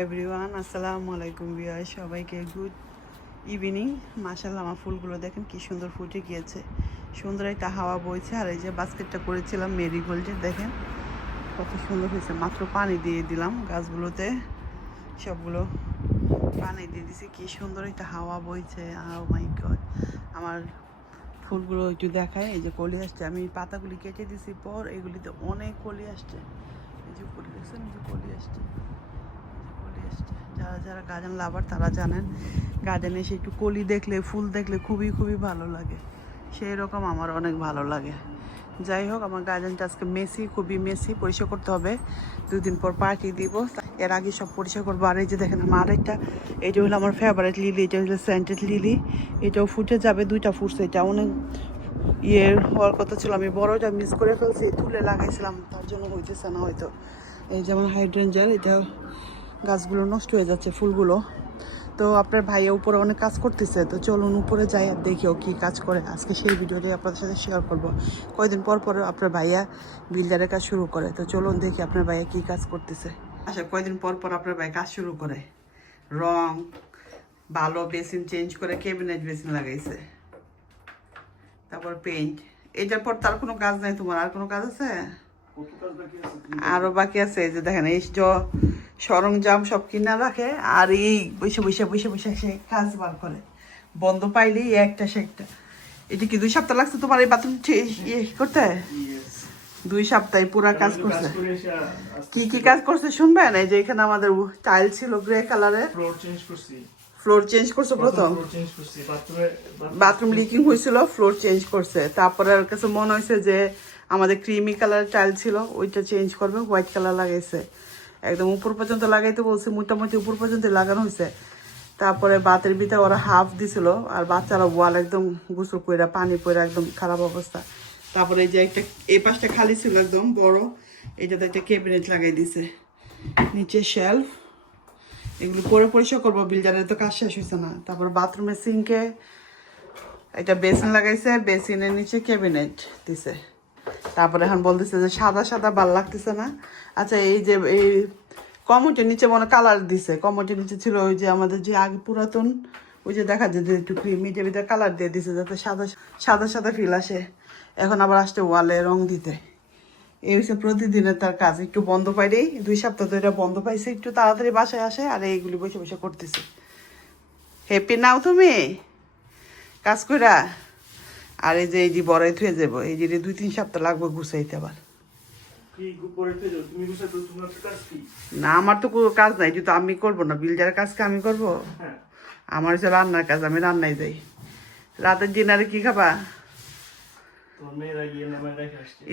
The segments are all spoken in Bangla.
এভরিওয়ান, আসসালামু আলাইকুম বিয়া সবাইকে গুড ইভিনিং। মাশাল্লাহ আমার ফুলগুলো দেখেন কি সুন্দর ফুটে গিয়েছে। সুন্দর একটা হাওয়া বইছে, আর এই যে বাস্কেটটা করেছিলাম মেরিগোল্ডের দেখেন কত সুন্দর হয়েছে। মাত্র পানি দিয়ে দিলাম গাছগুলোতে, সবগুলো পানি দিয়ে দিছি। কি সুন্দর একটা হাওয়া বইছে আর মাই গড আমার ফুলগুলো একটু দেখায় এই যে কলি আসছে। আমি পাতাগুলি কেটে দিছি, পর এগুলিতে অনেক কলি আসছে। এই যে কলি, দেখছেন? এই যে কলি আসছে। যারা যারা গার্ডেন লাভার তারা জানেন গার্ডেনে এসে একটু কলি দেখলে, ফুল দেখলে খুবই খুবই ভালো লাগে। সেই রকম আমার অনেক ভালো লাগে। যাই হোক, আমার গার্ডেনটা আজকে মেসি খুবই মেসি পরিষ্কার করতে হবে। দুদিন পর পার্টি দিব। এর আগে সব পরিষ্কার করব। আর এই যে দেখেন, আমার আরেকটা, এটা হলো আমার ফেভারিট লিলি এটা হলো সেন্টেড লিলি এটাও ফুটে যাবে, দুইটা ফুটছে। এটা অনেক ইয়ে হওয়ার কথা ছিল। আমি বড়টা মিস করে ফেলছি, তুলে লাগাইছিলাম। তার জন্য হইতেছে না হয়তো। এই যেমন হাইড্রেঞ্জার এটা গাছগুলো নষ্ট হয়ে যাচ্ছে ফুলগুলো। তো আপনার ভাইয়া উপরে অনেক কাজ করতেছে তো চলুন উপরে যাই আর দেখি ও কী কাজ করে। আজকে সেই ভিডিওটি আপনাদের সাথে শেয়ার করব। কয়দিন পর পরে আপনার ভাইয়া বিল্ডারের কাজ শুরু করে তো চলুন দেখি আপনার ভাইয়া কী কাজ করতেছে। আচ্ছা কয়দিন পর পর আপনার ভাই কাজ শুরু করে। রং ভালো বেসিন চেঞ্জ করে ক্যাবিনেট বেসিন লাগাইছে। তারপর পেইন্ট এটার পর তার কোনো কাজ নাই তোমার আর কোনো কাজ আছে? আরও বাকি আছে এই যে দেখেন এই সরঞ্জাম সব কিনা রাখে আর এই বসে বসে বসে বসে সে কাজ বার করে। বন্ধ পাইলেই এই একটা সে একটা। এটা কি দুই সপ্তাহ লাগছে তোমার এই বাথরুম ইয়ে করতে? দুই সপ্তাহে পুরা কাজ করছে। কি কি কাজ করছে শুনবেন? এই যে এখানে আমাদের টাইল ছিল গ্রে কালারের ফ্লোর চেঞ্জ করছি। ফ্লোর চেঞ্জ করছে প্রথম বাথরুম লিকিং হয়েছিল ফ্লোর চেঞ্জ করছে। তারপরে আর কাছে মনে হয়েছে যে আমাদের ক্রিমি কালার টাইল ছিল ওইটা চেঞ্জ করবে হোয়াইট কালার লাগাইছে। একদম উপর পর্যন্ত লাগাইতে বলছি, মোটামুটি উপর পর্যন্ত লাগানো হয়েছে তারপরে বাতের ভিতরে ওরা হাফ দিছিল, আর বাচ্চারা ওয়াল একদম গোসল করে পানি পরে একদম খারাপ অবস্থা। তারপরে যে একটা, এই পাশটা খালি ছিল একদম বড় এটাতে একটা ক্যাবিনেট লাগাই দিছে। নিচে শেলফ। এগুলো পরে পরিষ্কার করব, বিল্ডারের তো কাজ শেষ হয়েছে না। তারপর বাথরুমের সিঙ্কে এটা বেসিন লাগাইছে, বেসিনের নিচে ক্যাবিনেট দিছে। তারপরে এখন বলতেছে যে সাদা সাদা ভালো লাগতেছে না। আচ্ছা এই যে এই কমোটের নিচে মনে কালার দিছে। কমোটের নিচে ছিল ওই যে আমাদের যে আগে পুরাতন, ওই যে দেখা যায় যে একটু ক্রিমি যে ভিতরে কালার দিয়ে দিছে যাতে সাদা সাদা সাদা ফিল আসে। এখন আবার আসছে ওয়ালে রং দিতে। এই হচ্ছে প্রতিদিনের তার কাজ। একটু বন্ধ পাইলেই দুই সপ্তাহ ধরে বন্ধ পাইছে, একটু তাড়াতাড়ি বাসায় আসে আর এইগুলি বসে বসে করতেছে। হ্যাপি নাও তুমি? কাজ কইরা? আর এই যে এই যে বড়াই থুয়ে যাব এই যে দুই তিন সপ্তাহ লাগবে গুছাইতে আবার। না আমার তো কোনো কাজ নাই যেহেতু আমি করব না বিলজারের কাজকে আমি করব। হ্যাঁ। আমার হচ্ছে রান্নার কাজ আমি রান্নায় যাই রাতের ডিনারে কি খাবা?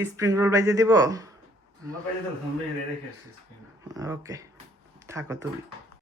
স্প্রিং রোল বাইজে দিব? ওকে থাকো তুমি।